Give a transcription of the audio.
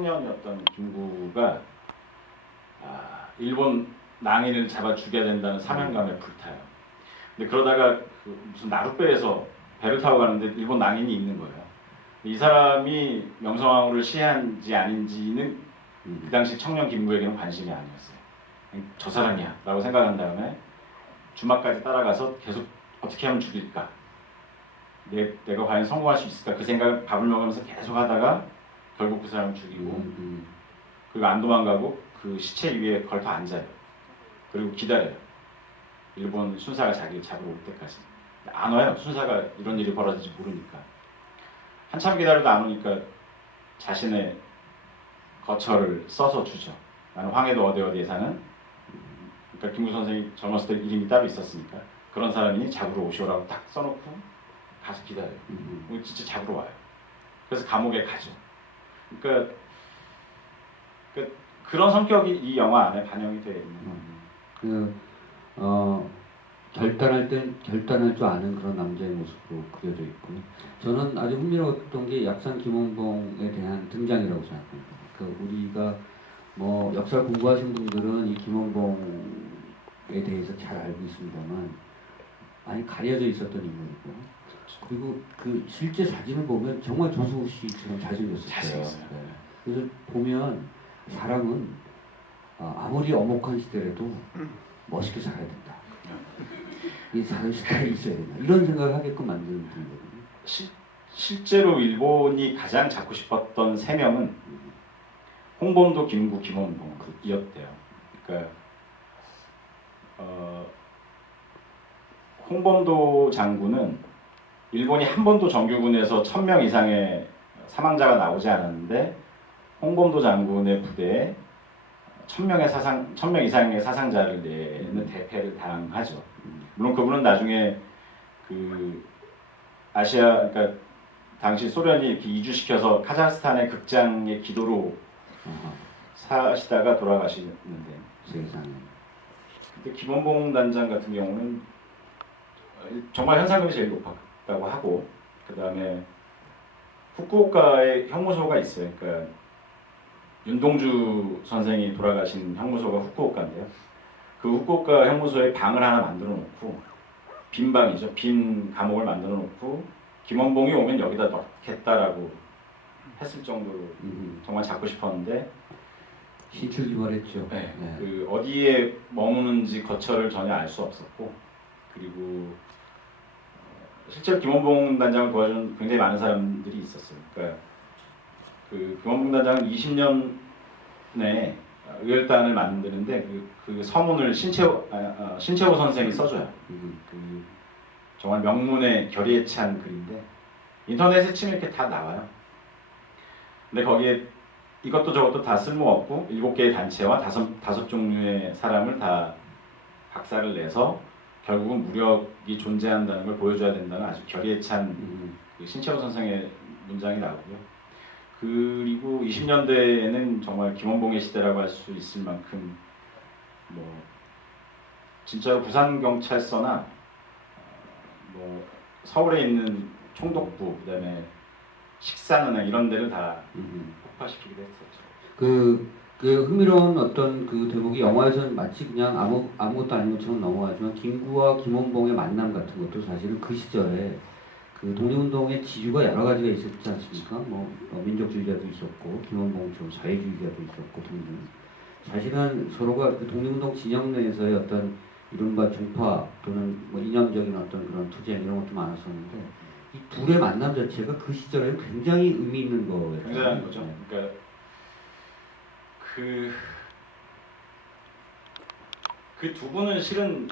청년이었던 김구가 일본 낭인을 잡아 죽여야 된다는 사명감에 불타요. 근데 그러다가 무슨 나룻배에서 배를 타고 가는데 일본 낭인이 있는 거예요. 이 사람이 명성황후를 시해한지 아닌지는 그 당시 청년 김구에게는 관심이 아니었어요. 저 사람이야 라고 생각한 다음에 주막까지 따라가서 계속 어떻게 하면 죽일까, 내가 과연 성공할 수 있을까, 그 생각을 밥을 먹으면서 계속 하다가 결국 그 사람을 죽이고 그리고 안 도망가고 그 시체 위에 걸터 앉아요. 그리고 기다려요. 일본 순사가 자기를 잡으러 올 때까지. 안 와요. 순사가 이런 일이 벌어질지 모르니까. 한참 기다려도 안 오니까 자신의 거처를 써서 주죠. 나는 황해도 어디에 사는, 그러니까 김구 선생이 젊었을 때 이름이 따로 있었으니까 그런 사람이 잡으러 오시오라고 딱 써놓고 가서 기다려요. 진짜 잡으러 와요. 그래서 감옥에 가죠. 그러니까 그런 성격이 이 영화 안에 반영이 되어 있는 거예요. 결단할 땐 결단할 줄 아는 그런 남자의 모습으로 그려져 있고, 저는 아주 흥미로웠던 게 약산 김원봉에 대한 등장이라고 생각합니다. 우리가 뭐 역사를 공부하신 분들은 이 김원봉에 대해서 잘 알고 있습니다만 많이 가려져 있었던 인물이고, 그리고 그 실제 사진을 보면 정말 조수호 씨처럼 잘생겼어요. 네. 그래서 보면 사람은 아무리 엄혹한 시대라도 멋있게 살아야 된다. 이 사람 스타일이 있어야 된다. 이런 생각을 하게끔 만드는 분이거든요. 실제로 일본이 가장 잡고 싶었던 세 명은 홍범도, 김구, 김원봉이었대요. 그러니까 홍범도 장군은 일본이 한 번도 정규군에서 1000명 이상의 사망자가 나오지 않았는데 홍범도 장군의 부대에 1000명 이상의 사상자를 내는 대패를 당하죠. 물론 그분은 나중에 그 그러니까 당시 소련이 이렇게 이주시켜서 카자흐스탄의 극장의 기도로 사시다가 돌아가시는데, 세상에. 근데 김원봉 단장 같은 경우는 정말 현상금이 제일 높았다고 하고, 그 다음에 후쿠오카에 형무소가 있어요. 그러니까 윤동주 선생이 돌아가신 형무소가 후쿠오카인데요. 그 후쿠오카 형무소에 방을 하나 만들어 놓고, 빈 방이죠. 빈 감옥을 만들어 놓고 김원봉이 오면 여기다 넣겠다라고 했을 정도로 정말 잡고 싶었는데 시출기발했죠. 네, 네. 그 어디에 머무는지 거처를 전혀 알 수 없었고, 그리고 실제로 김원봉 단장을 도와준 굉장히 많은 사람들이 있었어요. 그러니까 그 김원봉 단장은 20년 내에 의열단을 만드는데 그 서문을 신채호 선생이 써줘요. 그 정말 명문의 결의에 찬 글인데 인터넷에 치면 이렇게 다 나와요. 근데 거기에 이것도 저것도 다 쓸모없고 7개의 단체와 다섯 종류의 사람을 다 박살을 내서 결국은 무력이 존재한다는 걸 보여줘야 된다는 아주 결의에 찬 그 신채호 선생의 문장이 나오고요. 그리고 20년대에는 정말 김원봉의 시대라고 할 수 있을 만큼 뭐 진짜로 부산경찰서나 뭐 서울에 있는 총독부, 그다음에 식사은행 이런 데를 다 폭파시키기도 했었죠. 그 흥미로운 어떤 그 대목이 영화에서는 마치 그냥 아무것도 아닌 것처럼 넘어가지만 김구와 김원봉의 만남 같은 것도 사실은 그 시절에 그 독립운동의 지주가 여러 가지가 있었지 않습니까? 뭐 민족주의자도 있었고 김원봉처럼 사회주의자도 있었고 등등. 사실은 서로가 그 독립운동 진영 내에서의 어떤 이른바 종파 또는 뭐 이념적인 어떤 그런 투쟁 이런 것도 많았었는데 이 둘의 만남 자체가 그 시절에 굉장히 의미 있는 거예요. 굉장한 거죠. 그러니까 그 두 분은 실은